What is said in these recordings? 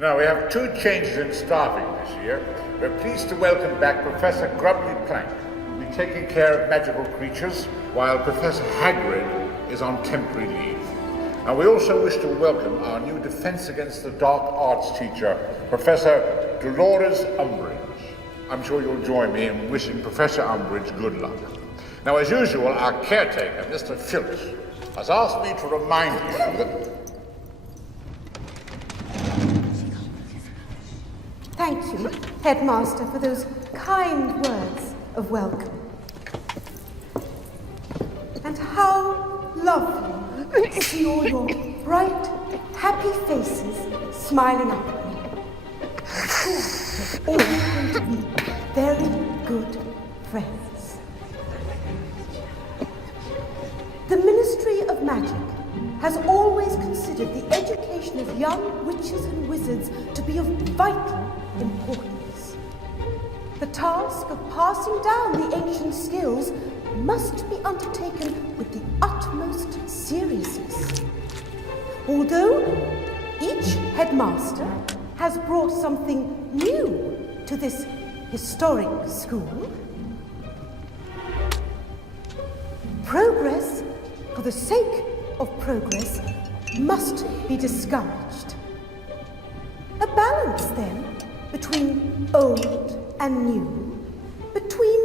Now, we have two changes in staffing this year. We're pleased to welcome back Professor Grubbly Plank, who will be taking care of magical creatures, while Professor Hagrid is on temporary leave. And we also wish to welcome our new Defense Against the Dark Arts teacher, Professor Dolores Umbridge. I'm sure you'll join me in wishing Professor Umbridge good luck. Now, as usual, our caretaker, Mr. Filch, has asked me to remind you that... Thank you, Headmaster, for those kind words of welcome. And how lovely to see all your bright, happy faces smiling up at me. You're all going to be very good friends. The Ministry of Magic has always considered the education of young witches and wizards to be of vital importance. The task of passing down the ancient skills must be undertaken with the utmost seriousness. Although each headmaster has brought something new to this historic school, progress for the sake of progress must be discouraged. A balance, then, between old and new, between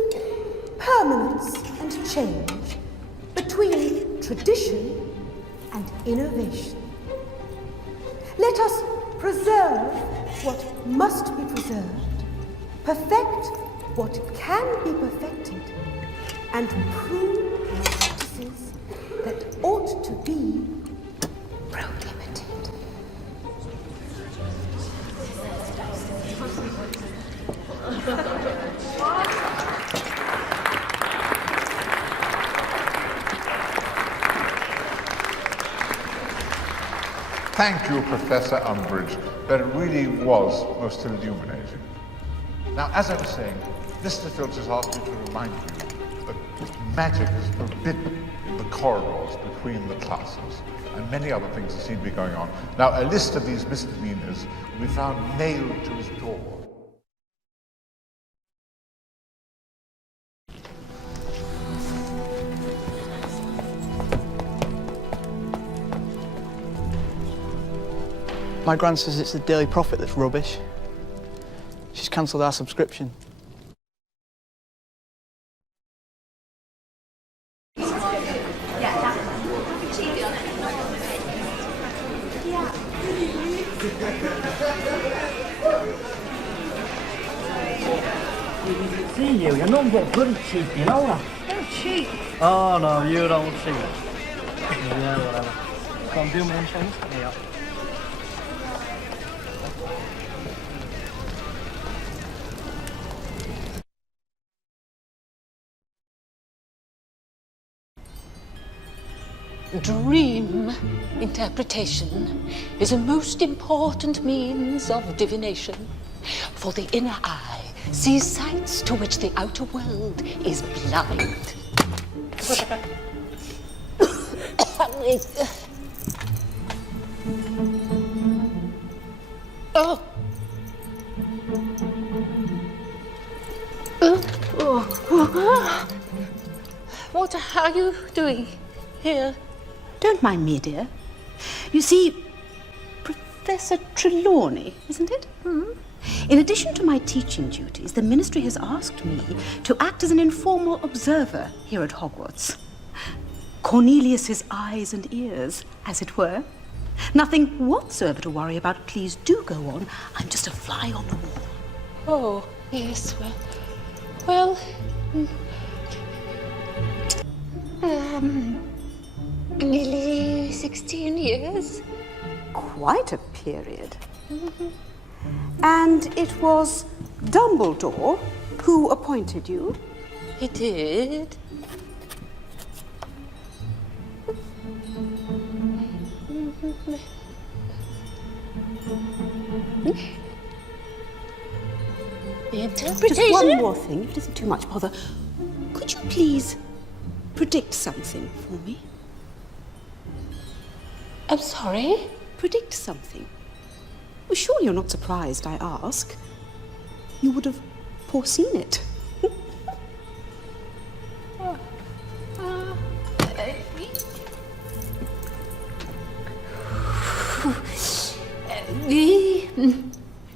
permanence and change, between tradition and innovation. Let us preserve what must be preserved, perfect what can be perfected, and prove practices that ought to be prohibited. Thank you, Professor Umbridge. That really was most illuminating. Now, as I was saying, Mr. Filch has asked me to remind you that magic is forbidden in the corridors between the classes, and many other things that seem to be going on. Now, a list of these misdemeanors will be found nailed to his door. My gran says it's the Daily Prophet that's rubbish. She's cancelled our subscription. See you, you're not got bloody cheap, you know that? Don't cheat. Oh no, you don't cheat. Yeah, whatever. Come do me in things? Yeah. Dream interpretation is a most important means of divination, for the inner eye sees sights to which the outer world is blind. What are you doing here? Don't mind me, dear. You see, Professor Trelawney, isn't it? In addition to my teaching duties, the Ministry has asked me to act as an informal observer here at Hogwarts. Cornelius's eyes and ears, as it were. Nothing whatsoever to worry about. Please do go on. I'm just a fly on the wall. Oh, yes, well, nearly 16 years. Quite a period. And it was Dumbledore who appointed you? He did. The interpretation. Just one more thing, if it isn't too much bother. Could you please predict something for me? I'm sorry? Predict something. Well, surely you're not surprised I ask. You would have foreseen it.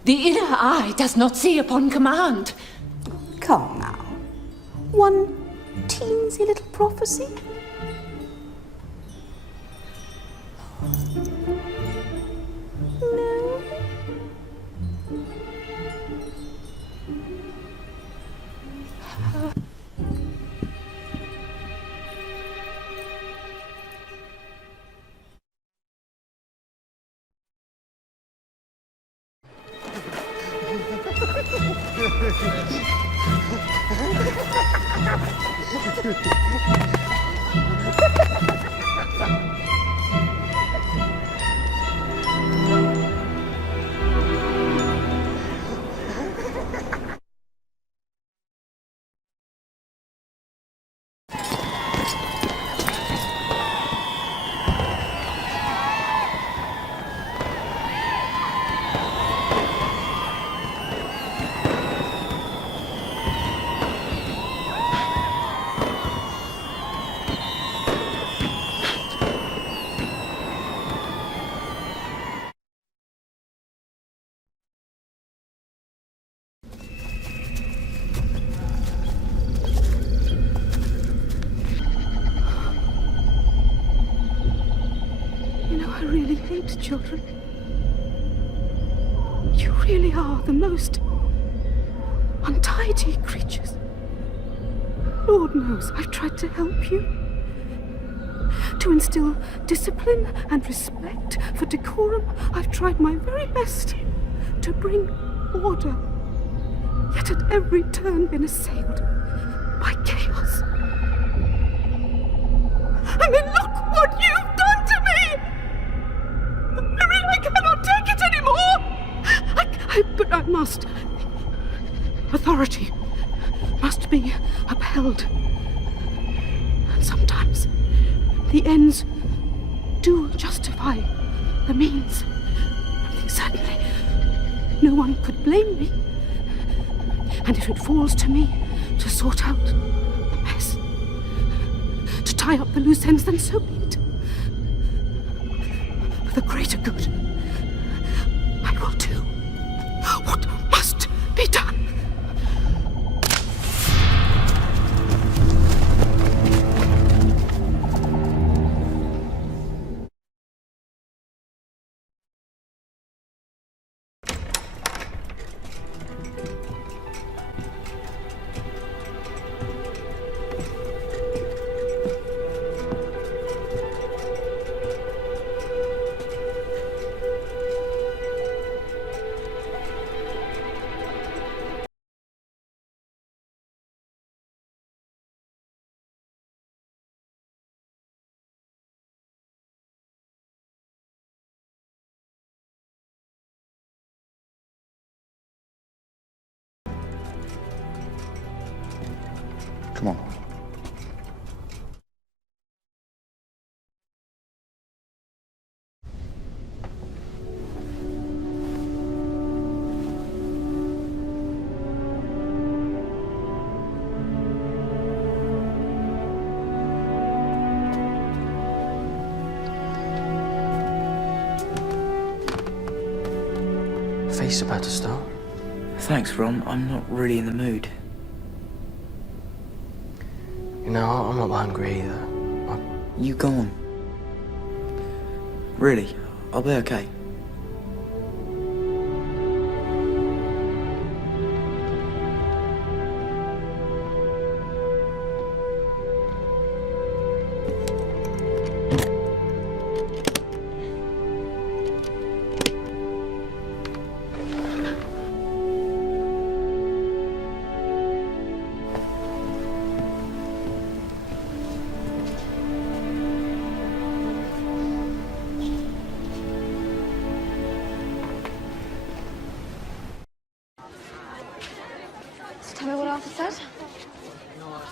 The inner eye does not see upon command. Come now. One teensy little prophecy? No? I really hate children. You really are the most untidy creatures. Lord knows I've tried to help you. To instill discipline and respect for decorum, I've tried my very best to bring order. Yet at every turn been assailed by chaos. And then look what you've done to me! I cannot take it anymore! But I must. Authority must be upheld. And sometimes the ends do justify the means. Certainly, no one could blame me. And if it falls to me to sort out the mess, to tie up the loose ends, then so be it. For the greater good, I will do what must be done. Come on. Feast's about to start. Thanks, Ron. I'm not really in the mood. You know, I'm not hungry either. You go on. Really, I'll be okay. Tell me what Arthur said.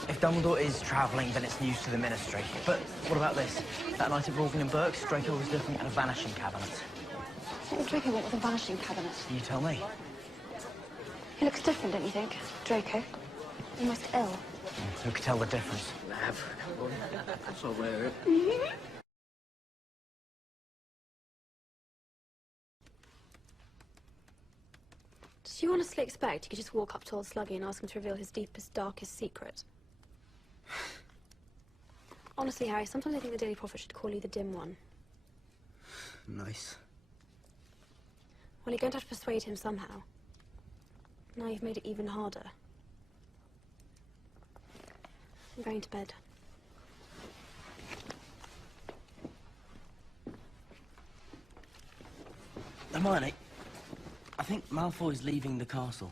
If Dumbledore is travelling, then it's news to the Ministry. But what about this? That night at Morgan and Burke's, Draco was looking at a vanishing cabinet. What would Draco want with a vanishing cabinet? You tell me. He looks different, don't you think? Draco. Almost ill. Who could tell the difference? So wear it. Did you honestly expect you could just walk up to old Sluggy and ask him to reveal his deepest, darkest secret? Honestly, Harry, sometimes I think the Daily Prophet should call you the Dim One. Nice. Well, you're going to have to persuade him somehow. Now you've made it even harder. I'm going to bed. Hermione, I think Malfoy's leaving the castle.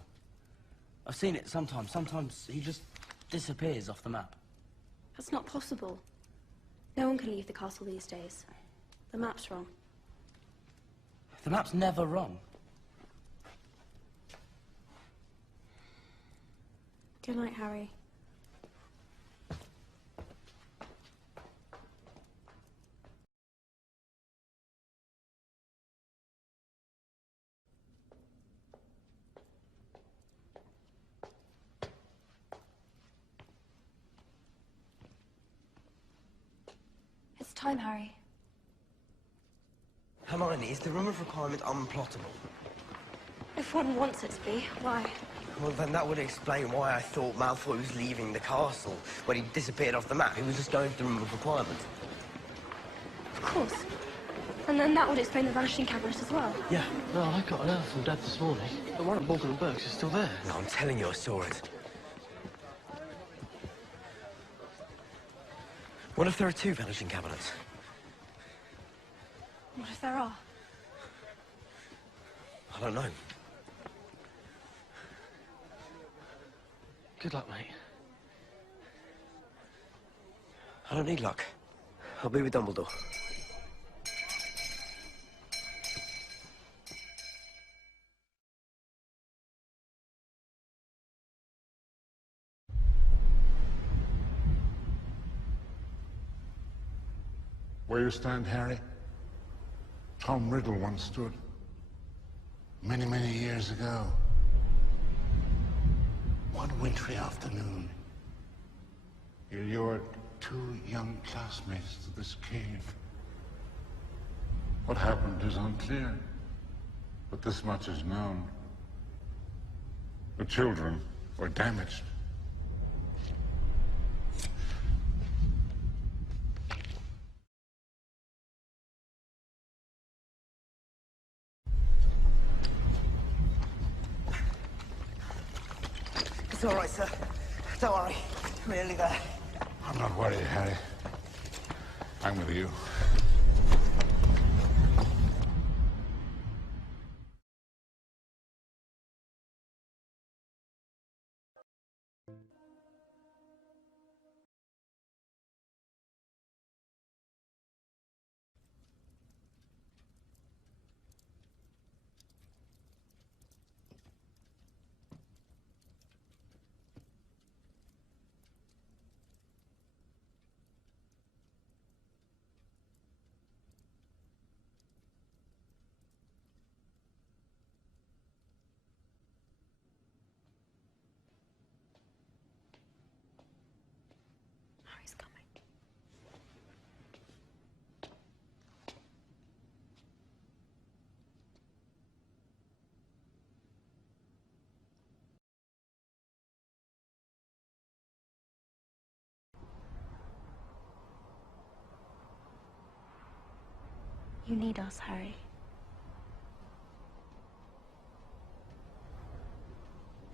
I've seen it sometimes. Sometimes he just disappears off the map. That's not possible. No one can leave the castle these days. The map's wrong. The map's never wrong. Good night, Harry. It's time, Harry. Hermione, is the room of requirement unplottable? If one wants it to be, why? Well, then that would explain why I thought Malfoy was leaving the castle when he disappeared off the map. He was just going to the room of requirement. Of course. And then that would explain the vanishing cabinet as well. Yeah. No, I got an alert from Dad this morning. The one at Bolton and Burke's is still there. No, I'm telling you, I saw it. What if there are two vanishing cabinets? What if there are? I don't know. Good luck, mate. I don't need luck. I'll be with Dumbledore. Where you stand, Harry, Tom Riddle once stood. Many, many years ago. One wintry afternoon, he lured two young classmates to this cave. What happened is unclear, but this much is known. The children were damaged. It's all right, sir. Don't worry. We're nearly there. I'm not worried, Harry. I'm with you. Harry's coming. You need us, Harry.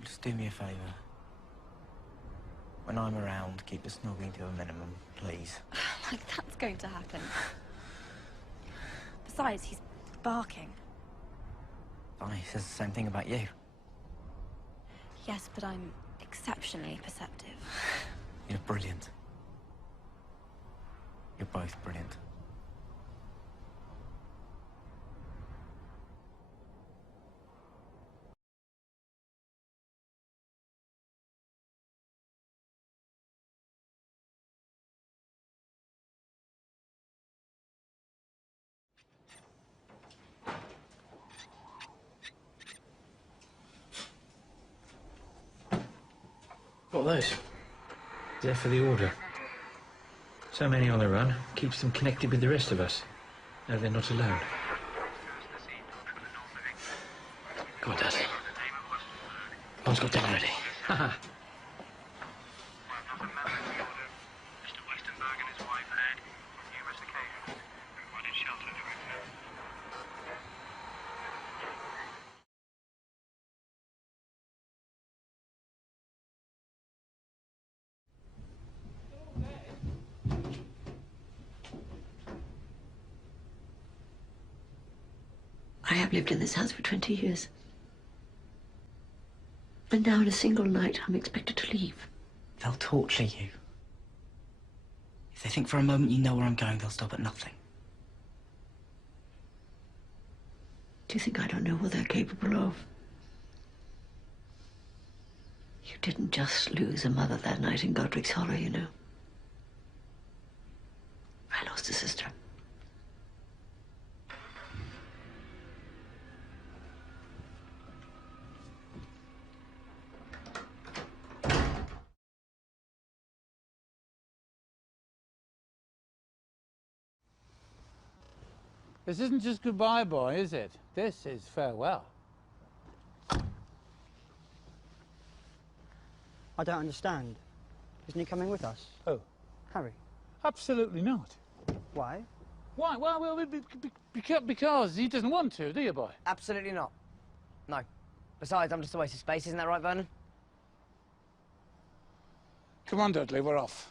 Just do me a favor. When I'm around, keep the snogging to a minimum, please. Like, that's going to happen. Besides, he's barking. Funny, he says the same thing about you. Yes, but I'm exceptionally perceptive. You're brilliant. You're both brilliant. What are those? They're for the Order. So many on the run keeps them connected with the rest of us. No, they're not alone. Go on, Dad. Mum's got dinner ready. Haha. I have lived in this house for 20 years. And now in a single night, I'm expected to leave. They'll torture you. If they think for a moment you know where I'm going, they'll stop at nothing. Do you think I don't know what they're capable of? You didn't just lose a mother that night in Godric's Hollow, you know. I lost a sister. This isn't just goodbye, boy, is it? This is farewell. I don't understand. Isn't he coming with us? Oh. Harry? Absolutely not. Why? Why? Well, because he doesn't want to, do you, boy? Absolutely not. No. Besides, I'm just a waste of space, isn't that right, Vernon? Come on, Dudley, we're off.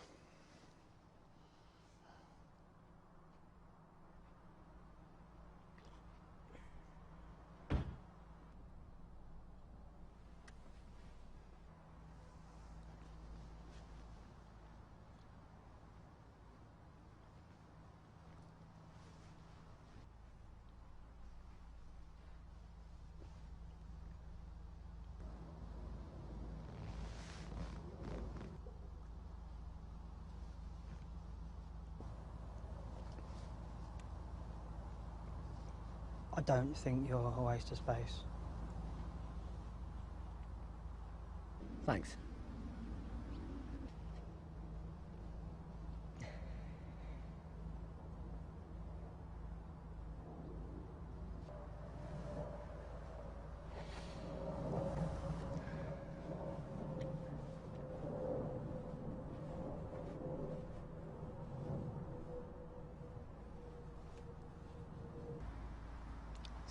I don't think you're a waste of space. Thanks.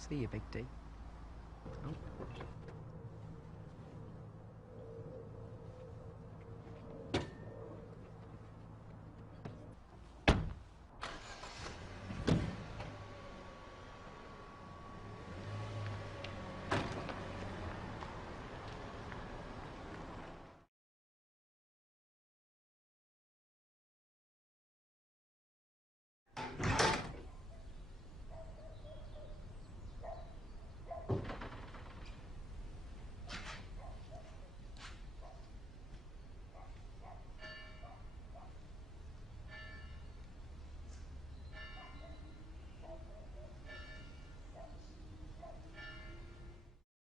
See you, Big D. Oh.